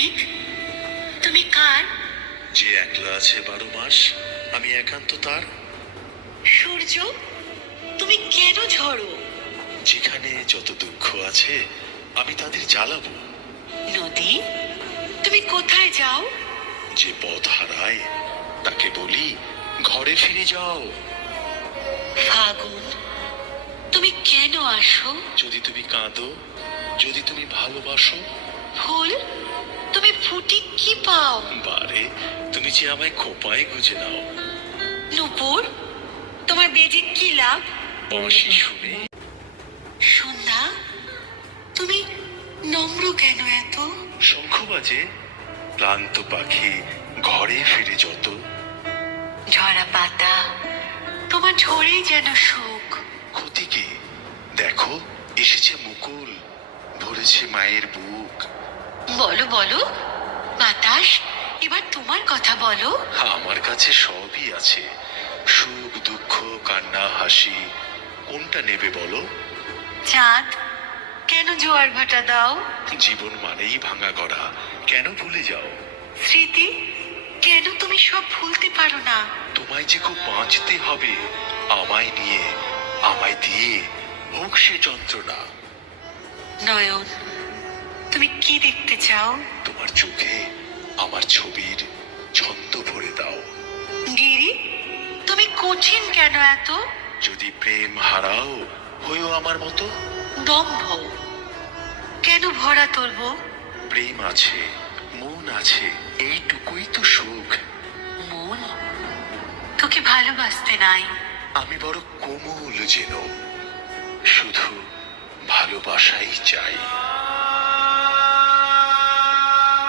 প্রতীক, তুমি কার? যে একলা আছে 12 মাস, আমি একান্ত তার। সূর্য, তুমি কেন ঝরো? যেখানে যত দুঃখ আছে আমি তাদের জ্বালাবো। নদী, তুমি কোথায় যাও? যে পথ হারায় তাকে বলি ঘরে ফিরে যাও। ফাগুন, তুমি কেন আসো? যদি তুমি কাঁদো, যদি তুমি ভালোবাসো। ফুল, তুমি ফুটি কি পাও? বারে, তুমি যে আমায় খোপায় গুজে নাও। নূপুর, তোমার বেজে কি লাভ? বাঁশি শুনে। সন্ধ্যা, তুমি নম্র কেন এত? শঙ্খ বাজে, ক্লান্ত পাখি ঘরে ফিরে যত। ঝরা পাতা, তোমার ঝরেই যেন সুখ। ক্ষতি কি? দেখো এসেছে মুকুল, ভরেছে মায়ের বুক। বলো বলো বাতাস, এবার তোমার কথা বলো। আমার কাছে সবই আছে, সুখ দুঃখ কান্না হাসি, কোনটা নেবে বলো? চাঁদ, কেন জোয়ার ভাটা দাও? জীবন মানেই ভাঙা গড়া, কেন ভুলে যাও? স্মৃতি, কেন তুমি সব ভুলতে পারো না? তোমায় যে খুব বাঁচতে হবে, আমায় নিয়ে আমায় দিয়ে, হোক সে যন্ত্রণা। নয়ন, তুমি কি দেখতে চাও? তোমার চোখে আমার ছবির ছন্দ ভরে দাও। গিরি, তুমি কঠিন কেন এত? যদি প্রেম হারাও, হইও আমার মতো। দম্ভ, কেন ভরা তুলবো? প্রেম আছে, মন আছে, এইটুকুই তো সুখ। মন, তোকে ভালোবাসতে নাই। আমি বড় কোমল যেন, শুধু ভালোবাসাই চাই।